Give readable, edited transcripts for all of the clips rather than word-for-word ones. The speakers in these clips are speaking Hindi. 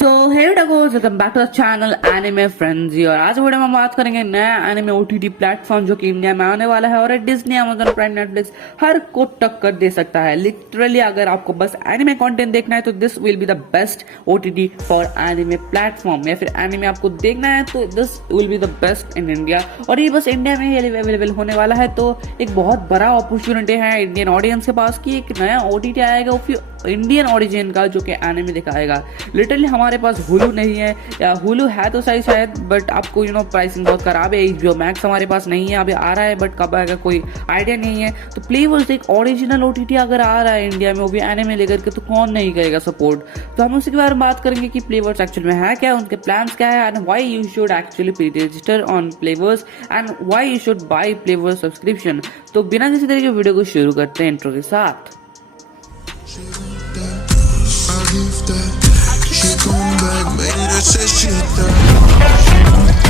सो हेयर डगोज welcome back to the channel Anime Frenzy. और आज वीडियो में हम बात करेंगे नया एनिमे ओटीटी प्लेटफॉर्म जो कि इंडिया में आने वाला है और डिज्नी, अमेज़न प्राइम, नेटफ्लिक्स हर को टक्कर दे सकता है। लिटरली अगर आपको बस एनिमे कंटेंट देखना है तो this will be the best OTT for anime platform, या फिर एनिमे आपको देखना है तो this will be the best in India. और ये बस इंडिया में ही अवेलेबल होने वाला है, तो एक बहुत बड़ा अपॉर्चुनिटी है इंडियन ऑडियंस के पास कि एक नया ओटीटी आएगा इंडियन ओरिजिन का जो कि एनिमे दिखाएगा। लिटरली हमारे पास हुलू नहीं है, या हुलू है तो सही शायद, बट आपको प्राइसिंग बहुत खराब है। HBO मैक्स हमारे पास नहीं है, अभी आ रहा है बट कब आएगा कोई आइडिया नहीं है। तो प्लेवर्स एक ओरिजिनल ओटीटी अगर आ रहा है इंडिया में, वो भी एनिमे लेकर के, तो कौन नहीं करेगा सपोर्ट। तो हम उसी के बारे में बात करेंगे कि प्लेवर्स एक्चुअल में है क्या, उनके प्लान्स क्या है, and why you should actually pre register on Plavers and why you should buy Plavers subscription. तो बिना किसी तरीके वीडियो को शुरू करते हैं इंट्रो के साथ। She come back, made her say shit that. She come back.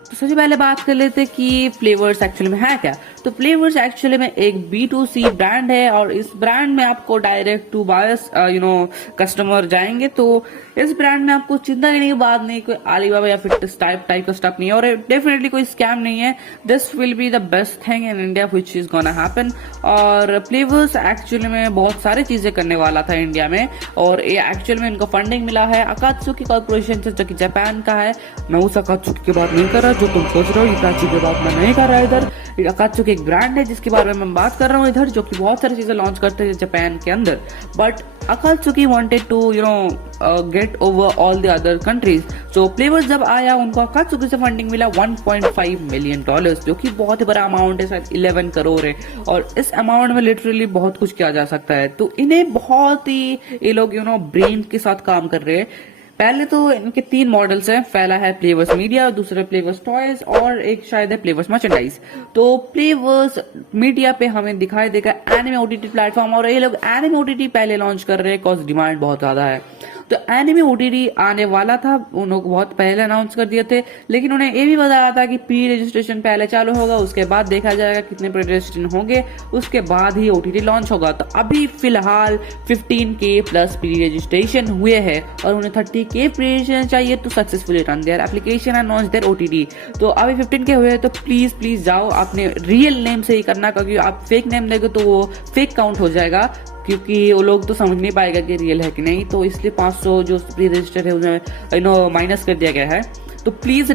तो सबसे पहले बात कर लेते हैं कि फ्लेवर्स एक्चुअली में है क्या। तो फ्लेवर्स एक्चुअली में एक B2C ब्रांड है, और इस ब्रांड में आपको डायरेक्ट टू बायर्स कस्टमर जाएंगे। तो इस ब्रांड में आपको चिंता करने की बात नहीं, कोई अलीबाबा या फिर टाइप का स्टफ नहीं है, और डेफिनेटली कोई स्कैम नहीं है। This will be the best thing in India which is gonna happen. और फ्लेवर्स एक्चुअली में बहुत सारी चीजें करने वाला था इंडिया में, और ये एक्चुअल में इनको फंडिंग मिला है अकात्सुकी कॉर्पोरेशन से, जो कि जापान का है। मैं उस अकात्सुकी की बात नहीं कर रहा जो तुम सोच रहे हो, इताची की बात मैं नहीं कर रहा इधर। अकात्सुकी एक ब्रांड है जिसके बारे में मैं बात कर रहा हूँ इधर, जो कि बहुत सारी चीजें लॉन्च करते हैं जापान के अंदर। But Akatsuki wanted to get over all the other countries. So flavours जब आया, उनको अकात्सुकी से फंडिंग मिला $1.5 मिलियन, जो कि बहुत ही बड़ा अमाउंट है, शायद 11 करोड़ है। और इस अमाउंट में लिटरली बहुत कुछ किया जा सकता है। तो इन्हें बहुत ही ये लोग ब्रेन के साथ काम कर रहे हैं। पहले तो इनके 3 मॉडल्स हैं, पहला है फ्लेवर्स मीडिया, दूसरा फ्लेवर्स टॉयज, और एक शायद है फ्लेवर्स मर्चेंडाइज। तो फ्लेवर्स मीडिया पे हमें दिखाई देगा एनिमे ओटीटी प्लेटफॉर्म, और ये लोग एनिमे ओटीटी पहले लॉन्च कर रहे हैं बिकॉज डिमांड बहुत ज्यादा है। तो एनिमे ओटीटी आने वाला था, उन्होंने बहुत पहले अनाउंस कर दिए थे, लेकिन उन्हें ये भी बताया था कि प्री रजिस्ट्रेशन पहले चालू होगा, उसके बाद देखा जाएगा कितने प्री रजिस्ट्रेशन होंगे, उसके बाद ही ओटीटी लॉन्च होगा। तो अभी फिलहाल 15K प्लस प्री रजिस्ट्रेशन हुए हैं, और उन्हें 30K प्री रजिस्ट्रेशन चाहिए to successfully run their application and launch their OTT. तो अभी 15K हुए हैं, तो प्लीज जाओ, अपने रियल नेम से ही करना, क्योंकि आप फेक नेम देंगे तो वो फेक काउंट हो जाएगा, क्योंकि वो लोग तो समझ नहीं पाएगा कि रियल है कि नहीं। तो इसलिए 500 जो प्री रजिस्टर है उन्हें माइनस कर दिया गया है। तो please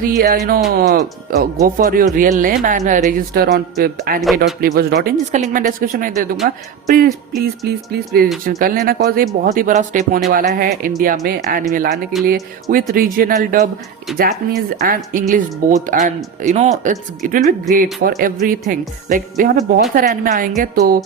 go for your real name and register on anime.flavors.in, जिसका लिंक मैं डिस्क्रिप्शन में दे दूंगा। प्लीज प्री रजिस्टर कर लेना, कॉज ये बहुत ही बड़ा स्टेप होने वाला है इंडिया में एनिमे लाने के लिए, with regional dub, Japanese and English both, and it will be great for everything. Like यहाँ पे बहुत सारे एनिमे आएंगे। तो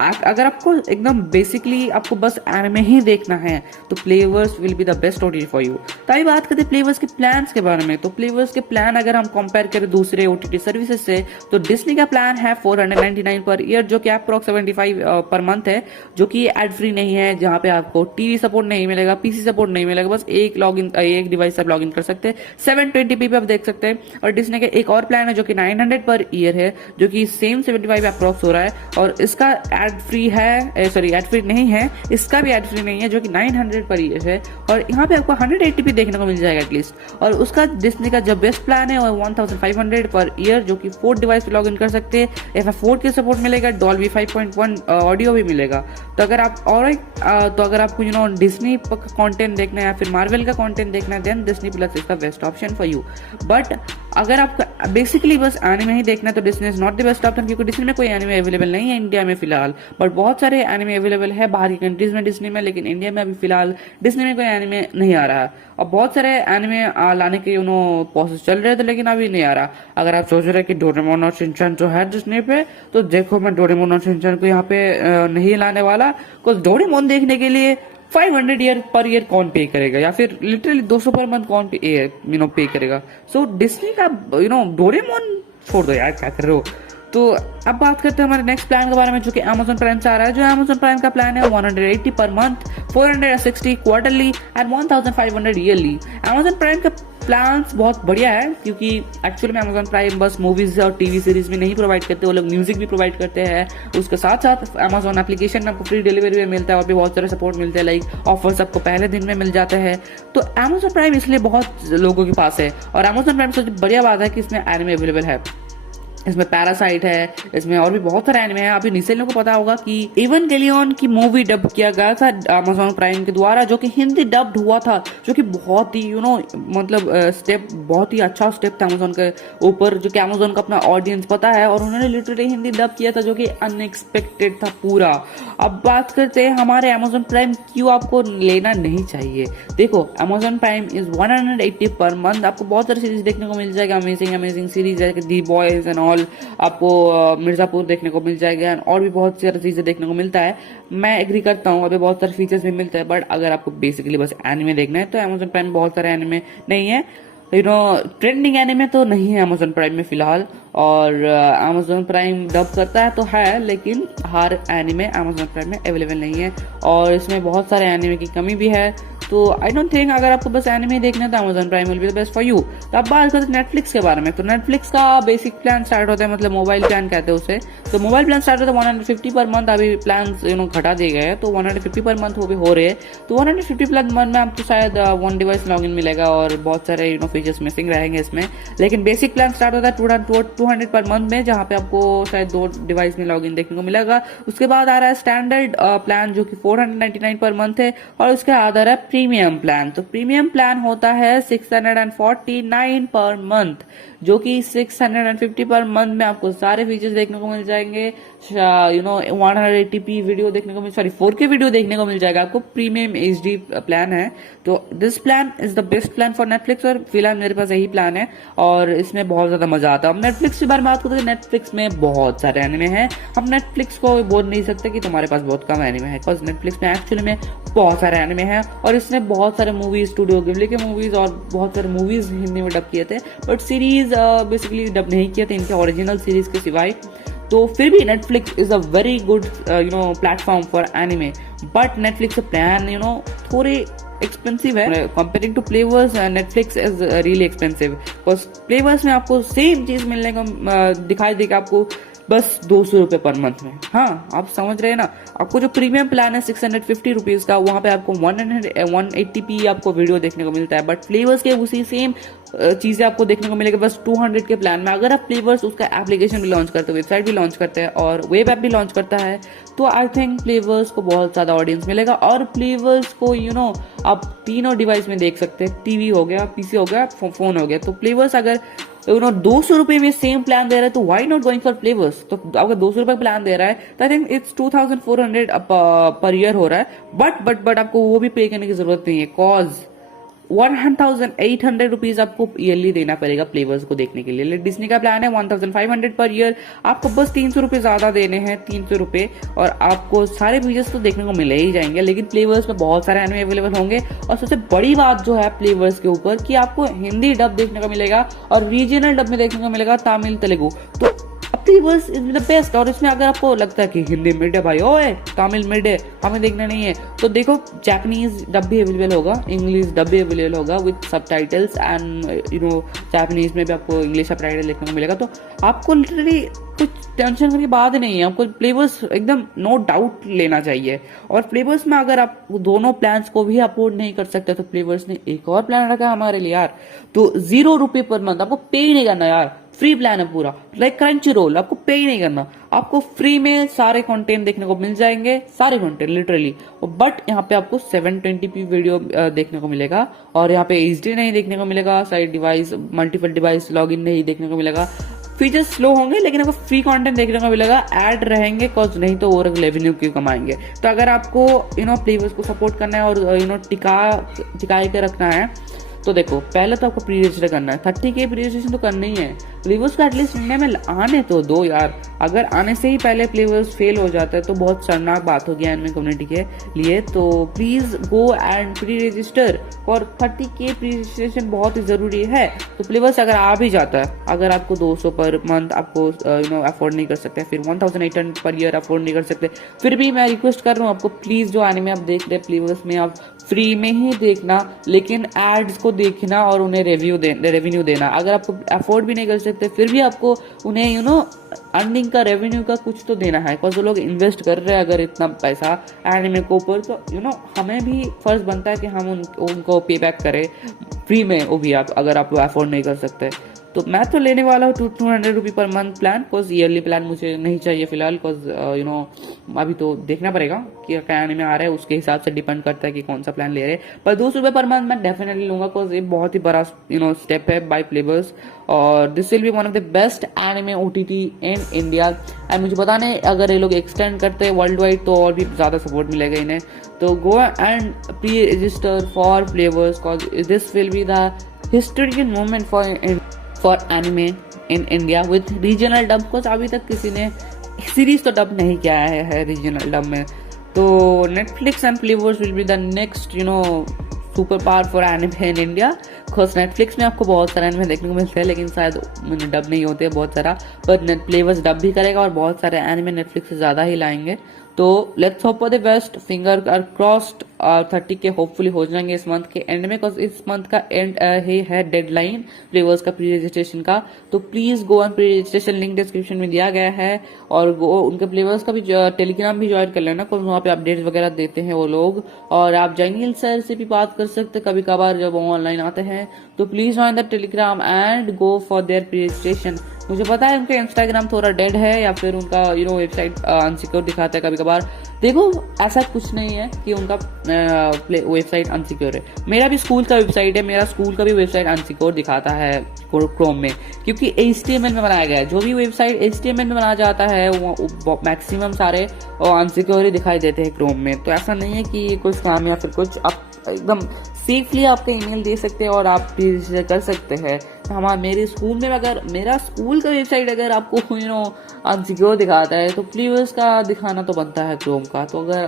अगर आपको एकदम बेसिकली आपको बस एनिमे ही देखना है तो flavours will be the best OTT for you. तो अभी बात करते हैं फ्लेवर्स के प्लान्स के बारे में। तो फ्लेवर्स के प्लान अगर हम कंपेयर करें दूसरे ओटीटी सर्विसेज से, तो डिज्नी का प्लान है $499 पर ईयर, जो कि अप्रॉक्स 75 पर मंथ है, जो कि एड फ्री नहीं है, जहां पे आपको टीवी सपोर्ट नहीं मिलेगा, पीसी सपोर्ट नहीं मिलेगा, बस एक डिवाइस आप लॉग इन कर सकते हैं, 720p पे आप देख सकते हैं। और डिज्नी का एक और प्लान है जो कि 900 पर ईयर है, जो कि सेम 75 अप्रॉक्स हो रहा है, और इसका एड फ्री है, सॉरी एड फ्री नहीं है, इसका भी एड फ्री नहीं है, जो कि 900 पर ईयर है। और यहाँ पे आपको 180p देखने को मिल जाएगा एटलीस्ट। और उसका डिज्नी का जो बेस्ट प्लान है वो 1500 पर ईयर, जो कि 4 डिवाइस पे लॉग इन कर सकते हैं, FF4 के सपोर्ट मिलेगा, डॉल्बी 5.1 ऑडियो भी मिलेगा। तो अगर आपको डिज्नी का कंटेंट देखना है या फिर मार्वल का कंटेंट देखना है, then Disney plus is the best option for you. But अगर आपको बेसिकली बस एनिमे ही देखना है तो Disney is not the best option, क्योंकि डिज्नी में कोई एनिमे अवेलेबल नहीं है इंडिया में फिलहाल। बट बहुत सारे एनिमे अवेलेबल है बाहर की कंट्रीज में डिज्नी में, लेकिन इंडिया में अभी फिलहाल डिज्नी में कोई एनिमे नहीं आ रहा। और बहुत सारे एनिमे लाने के प्रोसेस चल रहे थे, लेकिन अभी नहीं आ रहा। अगर आप सोच रहे हैं कि डोरेमोन और शिनचैन जो है डिज्नी पे, तो देखो मैं डोरेमोन और शिनचैन को यहाँ पे नहीं लाने वाला, बिकॉज डोरेमोन देखने के लिए 500 पर ईयर कौन पे करेगा, या फिर लिटरली 200 पर मंथ कौन पे करेगा। सो डिज्नी का डोरेमोन छोड़ दो यार, क्या कर रहे हो। तो अब बात करते हैं हमारे नेक्स्ट प्लान के बारे में, जो कि Amazon प्राइम से आ रहा है। जो Amazon प्राइम का प्लान है 180 per month, 460 quarterly and 1500 yearly. Amazon prime का प्लान्स बहुत बढ़िया है, क्योंकि एक्चुअली में अमेजोन प्राइम बस मूवीज और टीवी सीरीज भी नहीं प्रोवाइड करते, वो लोग म्यूजिक भी प्रोवाइड करते हैं। उसके साथ साथ अमेजोन एप्लीकेशन में आपको फ्री डिलीवरी भी मिलता है और भी बहुत सारे सपोर्ट मिलते हैं, लाइक ऑफर्स आपको पहले दिन में मिल जाते हैं। तो अमेजोन प्राइम इसलिए बहुत लोगों के पास है। और अमेजोन प्राइम सबसे बढ़िया बात है कि इसमें एनिमे अवेलेबल है, इसमें पैरासाइट है, इसमें और भी बहुत सारे एनिमे हैं। अभी निसेल को पता होगा कि इवेंगेलियन की मूवी डब किया गया था अमेजोन प्राइम के द्वारा, जो कि हिंदी डब्ड हुआ था, जो कि बहुत ही मतलब स्टेप, बहुत ही अच्छा स्टेप था अमेजोन के ऊपर, जो कि अमेजोन का अपना ऑडियंस पता है, और उन्होंने लिटरली हिंदी डब किया था, जो कि अनएक्सपेक्टेड था पूरा। अब बात करते हैं हमारे अमेजोन प्राइम क्यों आपको लेना नहीं चाहिए। देखो, Amazon prime is 180 per month, आपको बहुत सारी सीरीज देखने को मिल जाएगा, अमेजिंग सीरीज है, दी बॉयज एंड आपको मिर्जापुर देखने को मिल जाएगा और भी बहुत सारी चीजें देखने को मिलता है। मैं एग्री करता हूँ, अभी बहुत सारे फीचर्स भी मिलते हैं, बट अगर आपको बेसिकली बस एनिमे देखना है तो अमेजोन प्राइम में बहुत सारे एनिमे नहीं है। ट्रेंडिंग एनिमे तो नहीं है अमेजोन प्राइम में फिलहाल, और अमेजोन प्राइम डब करता है तो है, लेकिन हर एनिमे अमेजोन प्राइम में अवेलेबल नहीं है, और इसमें बहुत सारे एनिमे की कमी भी है। तो आई डोंट थिंक अगर आपको बस एनिमे देखना है तो Amazon prime will be the best for you. तो अब बात करते हैं नेटफ्लिक्स के बारे में। तो नेटफ्लिक्स का बेसिक प्लान स्टार्ट होता है, मतलब मोबाइल प्लान कहते हैं उसे। तो मोबाइल प्लान स्टार्ट होता है 150 पर मंथ। अभी प्लान घटा दिए गए हैं, तो 150 पर मंथ वो भी हो रहे हैं। तो 150 प्लस मंथ में आपको शायद 1 डिवाइस लॉगिन मिलेगा और बहुत सारे फीचर्स मिसिंग रहेंगे इसमें। लेकिन बेसिक प्लान स्टार्ट होता है 200 पर मंथ में, जहाँ पे आपको शायद 2 डिवाइस में लॉगिन देखने को मिलेगा। उसके बाद आ रहा है स्टैंडर्ड प्लान, जो कि 499 पर मंथ है, और उसके बाद आ रहा है प्रीमियम प्लान। तो प्रीमियम प्लान होता है 649 पर मंथ, जो कि 650 पर मंथ में आपको सारे फीचर्स देखने को मिल जाएंगे। 180p वीडियो देखने को 4K वीडियो देखने को मिल जाएगा आपको। प्रीमियम HD प्लान है। तो this plan is the best plan for Netflix, और फिलहाल मेरे पास यही प्लान है और इसमें बहुत ज्यादा मजा आता है। अब नेटफ्लिक्स के बारे में बात करते हैं। नेटफ्लिक्स में बहुत सारे एनिमे हैं। हम नेटफ्लिक्स को बोल नहीं सकते कि तुम्हारे पास बहुत कम एनिमे है, बिकॉज नेटफ्लिक्स में एक्चुअली में बहुत सारे एनिमे हैं, और इसमें बहुत सारे मूवीज, स्टूडियो गिबली के मूवीज और बहुत सारे मूवीज हिंदी में डब किए थे, बट सीरीज बेसिकली डब नहीं किए थे इनके ओरिजिनल सीरीज के सिवाय। तो फिर भी Netflix is a very good platform for anime, but Netflix plan थोड़े एक्सपेंसिव है comparing to Plavers. Netflix is really expensive, because Plavers में आपको सेम चीज मिलने को दिखाई देगा आपको बस 200 रुपए पर मंथ में। हाँ, आप समझ रहे हैं ना। आपको जो प्रीमियम प्लान है 650 रुपीज का, वहां पे आपको 180p आपको वीडियो देखने को मिलता है, बट फ्लेवर्स के उसी सेम चीजें आपको देखने को मिलेगा बस 200 के प्लान में। अगर आप फ्लेवर्स उसका एप्लीकेशन भी लॉन्च करते हैं, वेबसाइट भी लॉन्च करते हैं और वेब ऐप भी लॉन्च करता है, तो आई थिंक फ्लेवर्स को बहुत ज्यादा ऑडियंस मिलेगा। और फ्लेवर्स को आप तीनों डिवाइस में देख सकते हैं, टीवी हो गया, पीसी हो गया, फोन हो गया। तो फ्लेवर्स अगर 200 रुपए में सेम प्लान दे रहा है, तो why not going for flavours. तो अगर 200 रुपए प्लान दे रहा है तो I think it's 2400 per year हो रहा है। बट आपको वो भी पे करने की जरूरत नहीं है, कॉज 1800 रुपीज आपको ईयरली देना पड़ेगा फ्लेवर्स को देखने के लिए। डिज्नी का प्लान है 1500 पर ईयर, आपको बस 300 रुपए ज्यादा देने हैं, 300 रुपए, और आपको सारे फीचर्स तो देखने को मिले ही जाएंगे। लेकिन फ्लेवर्स में बहुत सारे एनिमे अवेलेबल होंगे, और सबसे बड़ी बात जो है फ्लेवर्स के ऊपर कि आपको हिंदी डब देखने को मिलेगा और रीजनल डब में देखने को मिलेगा, तमिल, तेलुगु। तो फ्लेवर्स इज द बेस्ट। और इसमें अगर आपको लगता है कि हिंदी मिड है भाई, ओए तमिल मिड है, हमें देखना नहीं है, तो देखो जापानीज डब भी अवेलेबल होगा, इंग्लिश डब भी अवेलेबल होगा विद सबटाइटल्स, एंड जापानीज में भी आपको इंग्लिश सबटाइटल देखने को मिलेगा। तो आपको लिटरली कुछ टेंशन करने की बात नहीं है, आपको फ्लेवर्स एकदम नो डाउट लेना चाहिए। और फ्लेवर्स में अगर आप दोनों प्लान्स को भी अफोर्ड नहीं कर सकते, तो फ्लेवर्स ने एक और प्लान रखा हमारे लिए यार। तो 0 रुपए पर मंथ, आपको पे ही नहीं करना यार, फ्री प्लान है पूरा, लाइक क्रंची रोल, आपको पे ही नहीं करना, आपको फ्री में सारे कंटेंट देखने को मिल जाएंगे, सारे कंटेंट लिटरली। बट यहाँ पे आपको 720p वीडियो देखने को मिलेगा, और यहाँ पे HD नहीं देखने को मिलेगा, side device, multiple device login नहीं देखने को मिलेगा। फीचर्स स्लो होंगे, लेकिन आपको फ्री कंटेंट देखने को मिलेगा, ऐड रहेंगे, कॉज नहीं तो और रेवेन्यू क्यों कमाएंगे। तो अगर आपको फ्लेवर्स को सपोर्ट करना है और टिकाए के रखना है, तो देखो पहले तो आपको प्री रजिस्टर करना है, 30K प्री रजिस्ट्रेशन तो करना ही है। फ्लेवर्स को एटलीस्ट इंडिया में आने तो दो यार, अगर आने से ही पहले प्लेवर्स फेल हो जाता है तो बहुत शर्मनाक बात होगी एनिमे कम्युनिटी के लिए। तो please go and pre register for 30K pre registration बहुत ही जरूरी है। तो प्लेवर्स अगर आ भी जाता है, अगर आपको 200 पर मंथ आपको अफोर्ड नहीं कर सकते, फिर 1800 पर ईयर अफोर्ड नहीं कर सकते, फिर भी मैं रिक्वेस्ट कर रहा हूँ आपको, प्लीज जो एनिमे आप देख रहे हैं प्लेवर्स में आप फ्री में ही देखना, लेकिन एड्स को देखना और उन्हें रेवेन्यू देना। अगर आपको अफोर्ड भी नहीं कर सकते फिर भी आपको उन्हें अर्निंग का रेवेन्यू का कुछ तो देना है, बिकॉज वो लोग इन्वेस्ट कर रहे हैं अगर इतना पैसा एनिमे के ऊपर, तो हमें भी फर्ज बनता है कि हम उनको पे बैक करें फ्री में, वो भी आप अगर आप अफोर्ड नहीं कर सकते। तो मैं तो लेने वाला हूँ 200 रुपये per month plan, because yearly plan मुझे नहीं चाहिए फिलहाल, बिकॉज अभी तो देखना पड़ेगा कि क्या एनिमे आ रहा है, उसके हिसाब से डिपेंड करता है कि कौन सा प्लान ले रहे हैं। पर 200 रुपये पर मंथ मैं डेफिनेटली लूंगा, बिकॉज ये बहुत ही बड़ा स्टेप है बाय प्लेवर्स, और this will B one of the best anime OTT in India. And मुझे पता नहीं अगर ये लोग एक्सटेंड करते हैं वर्ल्ड वाइड तो और भी ज़्यादा सपोर्ट मिलेगा इन्हें। तो go and pre register for Plavers, because this will be the historical moment for anime in India with regional dub, because अभी तक किसी ने सीरीज तो डब नहीं किया है रीजनल डब में। तो Netflix and Plavers will be the next super power for anime in India, because Netflix में आपको बहुत सारे एनिमे देखने को मिलते हैं, लेकिन शायद डब नहीं होते बहुत सारा, पर प्लेवर्स डब भी करेगा और बहुत सारे एनिमे नेटफ्लिक्स से ज़्यादा ही लाएंगे। तो let's hope for the best, finger are crossed, 30K hopefully हो जाएंगे इस मंथ के एंड में, बिकॉज इस मंथ का एंड ही है डेडलाइन प्लेवर्स का प्री रजिस्ट्रेशन का। तो please go on pre registration, link description में दिया गया है, और उनके प्लेवर्स का भी टेलीग्राम भी ज्वाइन कर लेना, बिकॉज वहाँ पे अपडेट्स वगैरह देते हैं वो लोग, और आप जैनियल सर से भी बात कर सकते कभी कभार जब वो ऑनलाइन आते हैं। तो please join the Telegram and go for their pre registration. मुझे पता है उनका इंस्टाग्राम थोड़ा डेड है या फिर उनका वेबसाइट अनसिक्योर दिखाता है कभी कभार, देखो ऐसा कुछ नहीं है कि उनका वेबसाइट अनसिक्योर है। मेरा भी स्कूल का वेबसाइट है, मेरा स्कूल का भी वेबसाइट अनसिक्योर दिखाता है क्रोम में, क्योंकि HTML में बनाया गया है। जो भी वेबसाइट HTML में बनाया जाता है वो मैक्सिमम सारे अनसिक्योर ही दिखाई देते हैं क्रोम में। तो ऐसा नहीं है कि कोई स्पैम या फिर कुछ, आप एकदम सेफली आपका ईमेल दे सकते हैं और आप रजिस्टर कर सकते हैं। मेरे स्कूल में अगर मेरा स्कूल का वेबसाइट अगर आपको अनसिक्योर दिखाता है तो प्लीज का दिखाना तो बनता है क्रोम का। तो अगर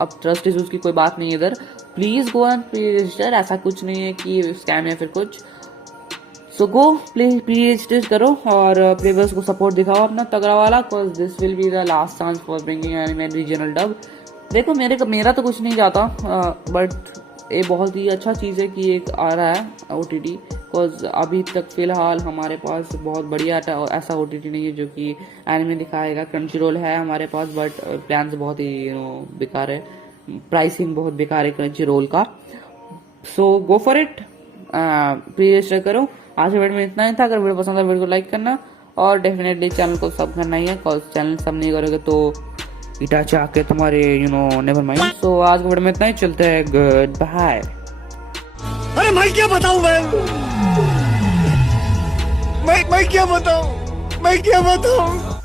अब ट्रस्ट इश्यूज की कोई बात नहीं है इधर, please go and pre register, ऐसा कुछ नहीं है कि स्कैम या फिर कुछ। सो गो प्लीज प्री रजिस्टर करो और प्लेवर्स को सपोर्ट दिखाओ अपना तगड़ा वाला, because this will be the last chance for bringing anime regional dub. देखो मेरा तो कुछ नहीं जाता, बट ये बहुत ही अच्छा चीज़ है कि एक आ रहा है OTT, बिकॉज अभी तक फिलहाल हमारे पास बहुत बढ़िया ऐसा OTT नहीं है जो कि एनिमे दिखाएगा। क्रंचीरोल है हमारे पास, बट प्लान्स बहुत ही बेकार है, प्राइसिंग बहुत बेकार है क्रंचीरोल का। So go for it, pre register करो। आज के वीडियो में इतना ही था। अगर वीडियो पसंद है वीडियो को लाइक करना और डेफिनेटली चैनल को सब करना ही है, बिकॉज चैनल सब नहीं करोगे तो इटाची आके तुम्हारे नेवर माइंड। सो आज के वीडियो में इतना ही, चलते हैं, गुड बाय। अरे मैं क्या बताऊं, मैं क्या बताऊं।